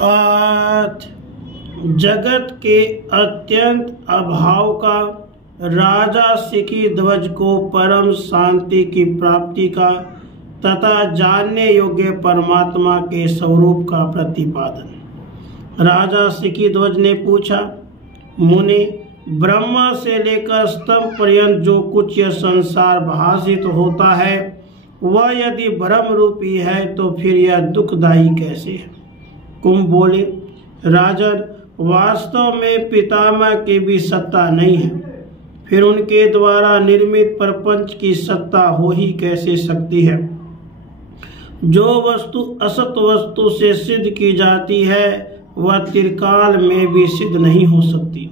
आठ, जगत के अत्यंत अभाव का राजा सिकिध्वज को परम शांति की प्राप्ति का तथा जानने योग्य परमात्मा के स्वरूप का प्रतिपादन। राजा सिकिध्वज ने पूछा, मुनि, ब्रह्मा से लेकर स्तंभ पर्यंत जो कुछ यह संसार भाषित होता है वह यदि भ्रम रूपी है तो फिर यह दुखदायी कैसे है? कुंभ बोले, राजन, वास्तव में पितामह की भी सत्ता नहीं है, फिर उनके द्वारा निर्मित प्रपंच की सत्ता हो ही कैसे सकती है? जो वस्तु असत वस्तु से सिद्ध की जाती है वह त्रिकाल में भी सिद्ध नहीं हो सकती।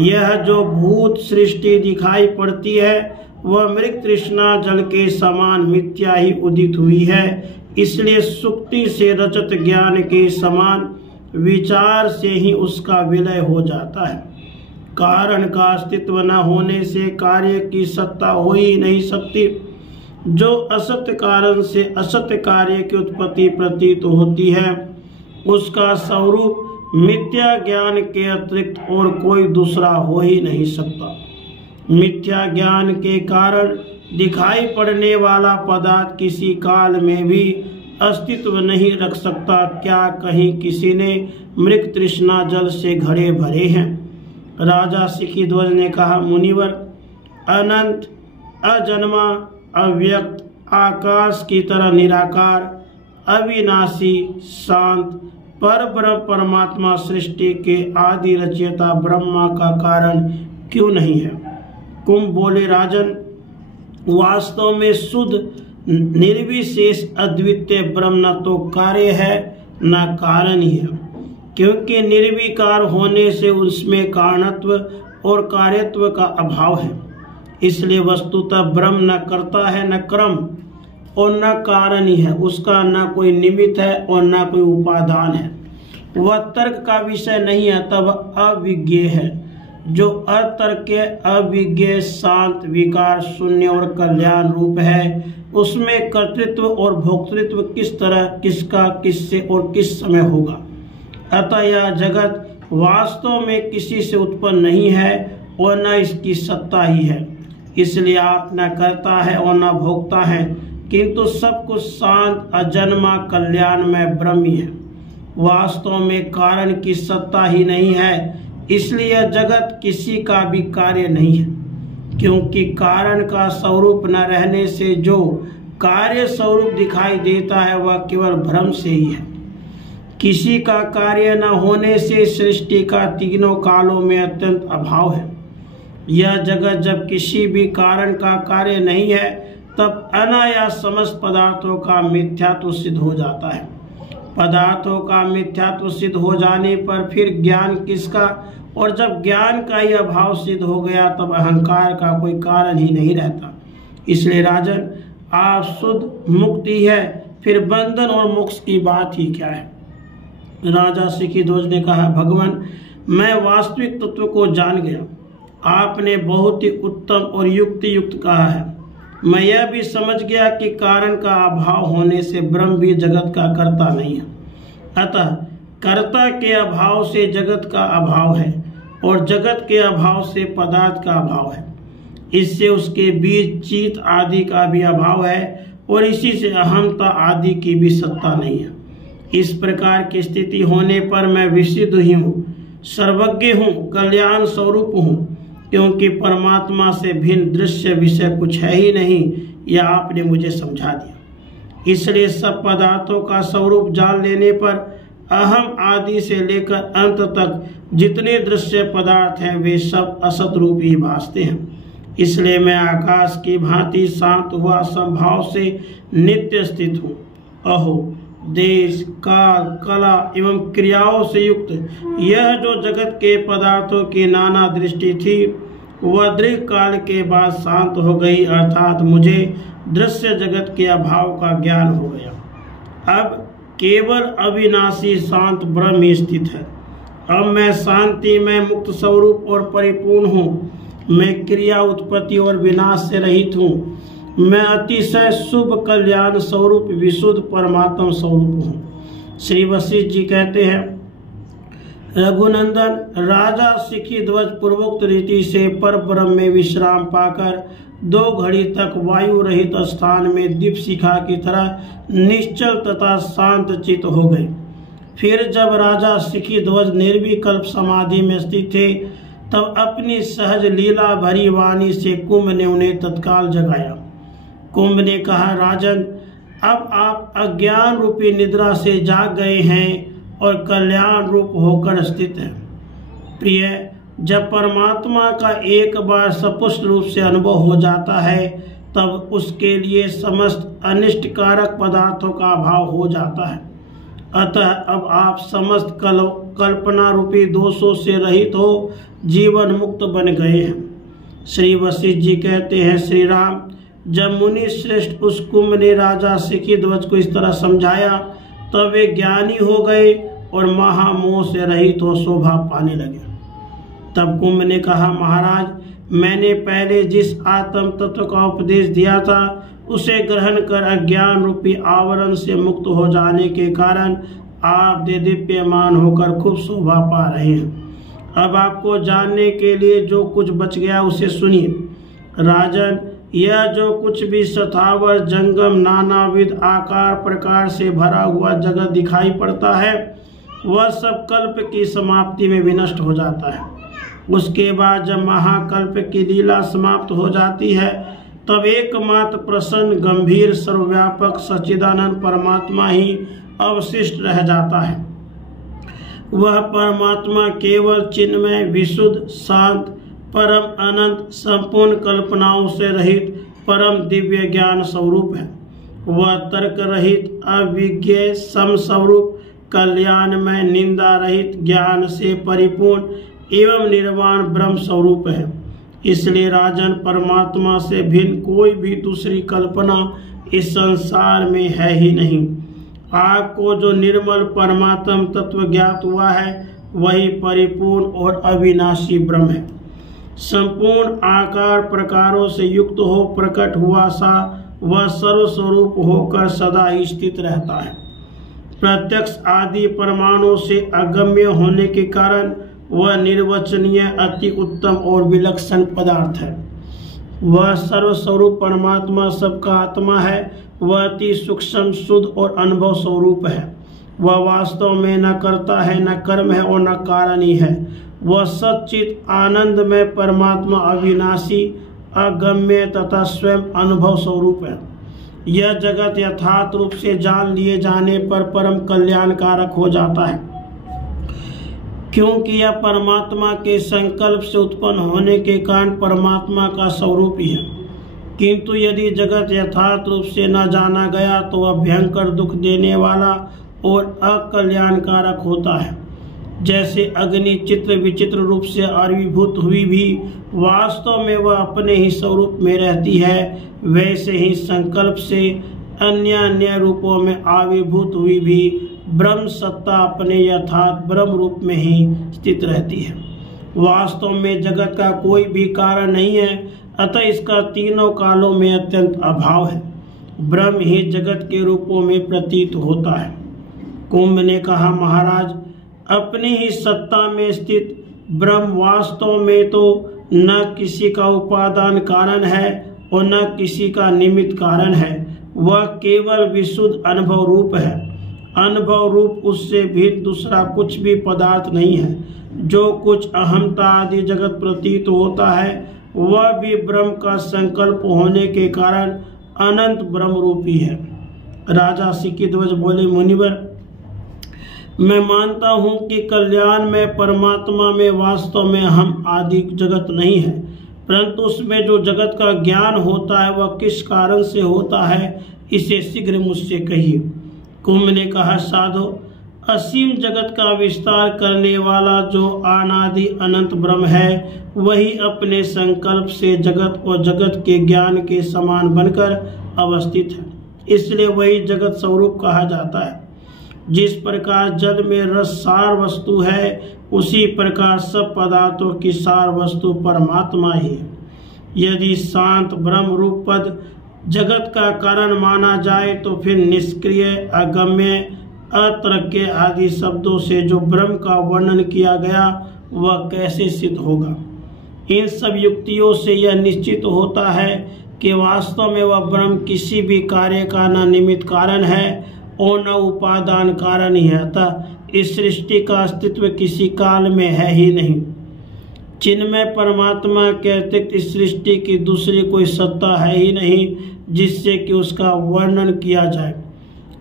यह जो भूत सृष्टि दिखाई पड़ती है वह मृग तृष्णा जल के समान मिथ्या ही उदित हुई है, इसलिए सुक्ति से रचत ज्ञान के समान विचार से ही उसका विलय हो जाता है। कारण का अस्तित्व न होने से कार्य की सत्ता हो ही नहीं सकती। जो असत्य कारण से असत्य कार्य की उत्पत्ति प्रतीत होती है उसका स्वरूप मिथ्या ज्ञान के अतिरिक्त और कोई दूसरा हो ही नहीं सकता। मिथ्या ज्ञान के कारण दिखाई पड़ने वाला पदार्थ किसी काल में भी अस्तित्व नहीं रख सकता। क्या कहीं किसी ने मृग तृष्णा जल से घड़े भरे हैं? राजा सिकिध्वज ने कहा, मुनिवर, अनंत, अजन्मा, अव्यक्त, आकाश की तरह निराकार, अविनाशी, शांत, परब्रह्म परमात्मा सृष्टि के आदि रचयिता ब्रह्मा का कारण क्यों नहीं है? कुंभ बोले, राजन, वास्तव में शुद्ध निर्विशेष अद्वितीय ब्रह्म न तो कार्य है न कारण ही है, क्योंकि निर्विकार होने से उसमें कारणत्व और कार्यत्व का अभाव है। इसलिए वस्तुतः ब्रह्म न कर्ता है न क्रम और न कारण ही है, उसका न कोई निमित्त है और न कोई उपादान है। वह तर्क का विषय नहीं है, तब अविज्ञेय है। जो अतर्क, अविज्ञेय, शांत, विकार शून्य और कल्याण रूप है, उसमें कर्तृत्व और भोक्तृत्व किस तरह, किसका, किससे और किस समय होगा? अतः यह जगत वास्तव में किसी से उत्पन्न नहीं है और न इसकी सत्ता ही है। इसलिए आप न करता है और न भोगता है, किंतु सब कुछ शांत, अजन्मा, कल्याणमय ब्रह्म ही है। वास्तव में कारण की सत्ता ही नहीं है, इसलिए यह जगत किसी का भी कार्य नहीं है, क्योंकि कारण का स्वरूप न रहने से जो कार्य स्वरूप दिखाई देता है वह केवल भ्रम से ही है। किसी का कार्य न होने से सृष्टि का तीनों कालों में अत्यंत अभाव है। यह जगत जब किसी भी कारण का कार्य नहीं है तब अनायास समस्त पदार्थों का मिथ्यात्व सिद्ध हो जाता है। पदार्थों का मिथ्यात्व सिद्ध हो जाने पर फिर ज्ञान किसका? और जब ज्ञान का ही अभाव सिद्ध हो गया तब अहंकार का कोई कारण ही नहीं रहता। इसलिए राजन, आप शुद्ध मुक्ति है, फिर बंधन और मोक्ष की बात ही क्या है? राजा सिकिध्वज ने कहा, भगवान, मैं वास्तविक तत्व को जान गया। आपने बहुत ही उत्तम और युक्ति युक्त कहा है। मैं यह भी समझ गया कि कारण का अभाव होने से ब्रह्म भी जगत का कर्ता नहीं है। अतः कर्ता के अभाव से जगत का अभाव है और जगत के अभाव से पदार्थ का अभाव है। इससे उसके बीच चित आदि का भी अभाव है और इसी से अहमता आदि की भी सत्ता नहीं है। इस प्रकार की स्थिति होने पर मैं विशुद्ध ही हूँ, सर्वज्ञ हूँ, कल्याण स्वरूप हूँ, क्योंकि परमात्मा से भिन्न दृश्य विषय कुछ है ही नहीं, यह आपने मुझे समझा दिया। इसलिए सब पदार्थों का स्वरूप जान लेने पर अहम आदि से लेकर अंत तक जितने दृश्य पदार्थ हैं वे सब असत रूप ही भासते हैं। इसलिए मैं आकाश की भांति शांत हुआ संभाव से नित्य स्थित हूँ। अहो, देश, काल, कला एवं क्रियाओं से युक्त यह जो जगत के पदार्थों की नाना दृष्टि थी वह दीर्घ काल के बाद शांत हो गई, अर्थात मुझे दृश्य जगत के अभाव का ज्ञान हो गया। अब केवल अविनाशी शांत ब्रह्म ही स्थित है। अब मैं शांति में मुक्त स्वरूप और परिपूर्ण हूँ। मैं क्रिया, उत्पत्ति और विनाश से रहित हूँ। मैं अतिशय शुभ कल्याण स्वरूप विशुद्ध परमात्मा स्वरूप हूँ। श्री वशिष्ठ जी कहते हैं, रघुनंदन, राजा शिखीध्वज पूर्वोक्त रीति से परब्रह्म में विश्राम पाकर 2 घड़ी तक वायु रहित स्थान में दीप शिखा की तरह निश्चल तथा शांत चित्त हो गए। फिर जब राजा शिखीध्वज निर्विकल्प समाधि में स्थित थे, तब अपनी सहज लीला भरी वाणी से कुंभ ने उन्हें तत्काल जगाया। कुंभ ने कहा, राजन, अब आप अज्ञान रूपी निद्रा से जाग गए हैं और कल्याण रूप होकर स्थित हैं। प्रिय, जब परमात्मा का एक बार स्पष्ट रूप से अनुभव हो जाता है, तब उसके लिए समस्त अनिष्टकारक पदार्थों का अभाव हो जाता है। अतः अब आप समस्त कल्पना रूपी दोषों से रहित हो जीवन मुक्त बन गए हैं। श्री वशिष्ठ जी कहते हैं, श्री राम, जब मुनि श्रेष्ठ उस कुंभ ने राजा शिखीध्वज को इस तरह समझाया, तब वे ज्ञानी हो गए और महामोह से रहित हो शोभा पाने लगे। तब कुंभ ने कहा, महाराज, मैंने पहले जिस आत्म तत्व का उपदेश दिया था, उसे ग्रहण कर अज्ञान रूपी आवरण से मुक्त हो जाने के कारण आप दिव्यमान होकर खूब शोभा पा रहे हैं। अब आपको जानने के लिए जो कुछ बच गया उसे सुनिए। राजन, यह जो कुछ भी सथावर जंगम नानाविध आकार प्रकार से भरा हुआ जगत दिखाई पड़ता है, वह सब कल्प की समाप्ति में विनष्ट हो जाता है। उसके बाद जब महाकल्प की लीला समाप्त हो जाती है, तब एकमात्र प्रसन्न गंभीर सर्वव्यापक सच्चिदानंद परमात्मा ही अवशिष्ट रह जाता है। वह परमात्मा केवल चिन्मय, विशुद्ध, शांत, परम अनंत, संपूर्ण कल्पनाओं से रहित परम दिव्य ज्ञान स्वरूप है। वह तर्क रहित, अविज्ञेय, सम स्वरूप, कल्याणमय, निंदा रहित, ज्ञान से परिपूर्ण एवं निर्वाण ब्रह्म स्वरूप है। इसलिए राजन, परमात्मा से भिन्न कोई भी दूसरी कल्पना इस संसार में है ही नहीं। आपको जो निर्मल परमात्म तत्व ज्ञात हुआ है, वही परिपूर्ण और अविनाशी ब्रह्म है। संपूर्ण आकार प्रकारों से युक्त हो प्रकट हुआ सा वह सर्वस्वरूप होकर सदा ही स्थित रहता है। प्रत्यक्ष आदि परमाणु से अगम्य होने के कारण वह निर्वचनीय, अति उत्तम और विलक्षण पदार्थ है। वह सर्वस्वरूप परमात्मा सबका आत्मा है। वह अति सूक्ष्म, शुद्ध और अनुभव स्वरूप है। वह वास्तव में न करता है, न कर्म है और न कारण ही है। वह सच्चित आनंदमय परमात्मा अविनाशी, अगम्य तथा स्वयं अनुभव स्वरूप है। यह जगत यथार्थ रूप से जान लिए जाने पर परम कल्याणकारक हो जाता है, क्योंकि यह परमात्मा के संकल्प से उत्पन्न होने के कारण परमात्मा का स्वरूप ही है। किंतु यदि जगत यथार्थ रूप से न जाना गया तो वह भयंकर दुख देने वाला और अकल्याणकारक होता है। जैसे अग्नि चित्र विचित्र रूप से आविर्भूत हुई भी वास्तव में वह अपने ही स्वरूप में रहती है, वैसे ही संकल्प से अन्य अन्य रूपों में आविर्भूत हुई भी ब्रह्म सत्ता अपने यथार्थ ब्रह्म रूप में ही स्थित रहती है। वास्तव में जगत का कोई भी कारण नहीं है, अतः इसका तीनों कालों में अत्यंत अभाव है। ब्रह्म ही जगत के रूपों में प्रतीत होता है। कुंभ ने कहा, महाराज, अपनी ही सत्ता में स्थित ब्रह्म वास्तव में तो न किसी का उपादान कारण है और न किसी का निमित्त कारण है। वह केवल विशुद्ध अनुभव रूप है। अनुभव रूप उससे भिन्न दूसरा कुछ भी पदार्थ नहीं है। जो कुछ अहमता आदि जगत प्रतीत होता है वह भी ब्रह्म का संकल्प होने के कारण अनंत ब्रह्म रूपी है। राजा शिखीध्वज बोले, मुनिवर, मैं मानता हूँ कि कल्याण में परमात्मा में वास्तव में हम आदि जगत नहीं है, परंतु उसमें जो जगत का ज्ञान होता है वह किस कारण से होता है, इसे शीघ्र मुझसे कहिए। कुंभ ने कहा, साधो, असीम जगत का विस्तार करने वाला जो अनादि अनंत ब्रह्म है, वही अपने संकल्प से जगत और जगत के ज्ञान के समान बनकर अवस्थित है। इसलिए वही जगत स्वरूप कहा जाता है। जिस प्रकार जल में रस सार वस्तु है, उसी प्रकार सब पदार्थों की सार वस्तु परमात्मा ही है। यदि शांत ब्रह्म रूप पद जगत का कारण माना जाए तो फिर निष्क्रिय, अगम्य, अतर्क्य आदि शब्दों से जो ब्रह्म का वर्णन किया गया वह कैसे सिद्ध होगा। इन सब युक्तियों से यह निश्चित होता है कि वास्तव में वह ब्रह्म किसी भी कार्य का न निमित्त कारण है और न उपादान कारण ही है, अतः इस सृष्टि का अस्तित्व किसी काल में है ही नहीं। चिन्मय परमात्मा के अतिरिक्त इस सृष्टि की दूसरी कोई सत्ता है ही नहीं जिससे कि उसका वर्णन किया जाए।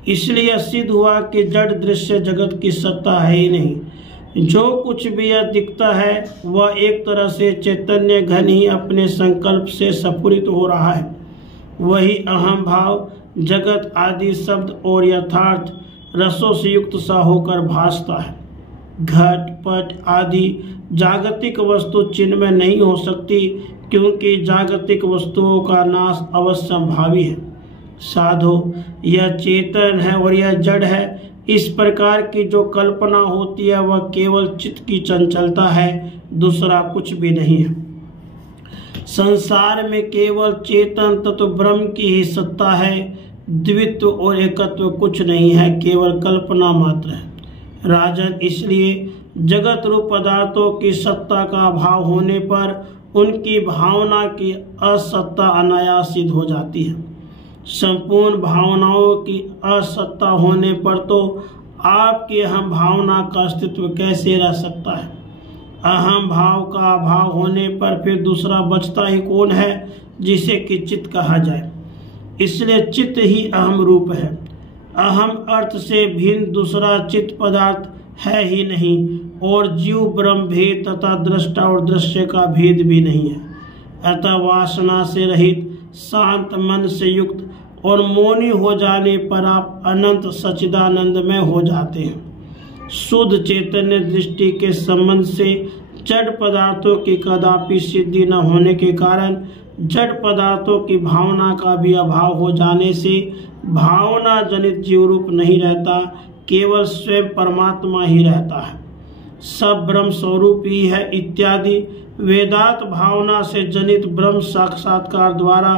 इसलिए सिद्ध हुआ कि जड़ दृश्य जगत की सत्ता है ही नहीं। जो कुछ भी यह दिखता है वह एक तरह से चैतन्य घन ही अपने संकल्प से स्फुरित हो रहा है। वही अहम भाव जगत आदि शब्द और यथार्थ रसों से युक्त सा होकर भासता है। घट पट आदि जागतिक वस्तु चिन्मय नहीं हो सकती क्योंकि जागतिक वस्तुओं का नाश अवश्यंभावी है। साधो यह चेतन है और यह जड़ है, इस प्रकार की जो कल्पना होती है वह केवल चित्त की चंचलता है, दूसरा कुछ भी नहीं है। संसार में केवल चेतन तत्व ब्रह्म की ही सत्ता है, द्वित्व और एकत्व कुछ नहीं है, केवल कल्पना मात्र है। राजन, इसलिए जगत रूप पदार्थों की सत्ता का अभाव होने पर उनकी भावना की असत्ता अनायास सिद्ध हो जाती है। संपूर्ण भावनाओं की असत्ता होने पर तो आपकी अहम भावना का अस्तित्व कैसे रह सकता है। अहम भाव का अभाव होने पर फिर दूसरा बचता ही कौन है जिसे कि चित्त कहा जाए। इसलिए चित्त ही अहम रूप है। अहम अर्थ से भिन्न दूसरा चित्त पदार्थ है ही नहीं और जीव ब्रह्म भेद तथा दृष्टा और दृश्य का भेद भी नहीं है। अतः वासना से रहित शांत मन से युक्त और मौनी हो जाने पर आप अनंत सच्चिदानंद में हो जाते हैं। शुद्ध चैतन्य दृष्टि के संबंध से जड़ पदार्थों की कदापि सिद्धि न होने के कारण जड़ पदार्थों की भावना का भी अभाव हो जाने से भावना जनित जीव रूप नहीं रहता, केवल स्वयं परमात्मा ही रहता है। सब ब्रह्म स्वरूप ही है इत्यादि वेदांत भावना से जनित ब्रह्म साक्षात्कार द्वारा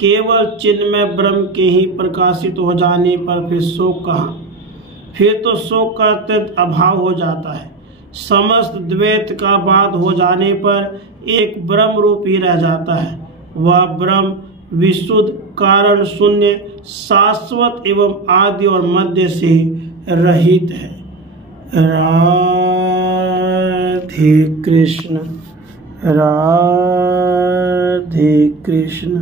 केवल चिन्मय ब्रह्म के ही प्रकाशित हो जाने पर फिर शोक कहाँ। फिर तो शोक का अत्यंत अभाव हो जाता है। समस्त द्वैत का बाध हो जाने पर एक ब्रह्म रूप ही रह जाता है। वह ब्रह्म विशुद्ध कारण शून्य शाश्वत एवं आदि और मध्य से रहित है। राधे कृष्ण, राधे कृष्ण।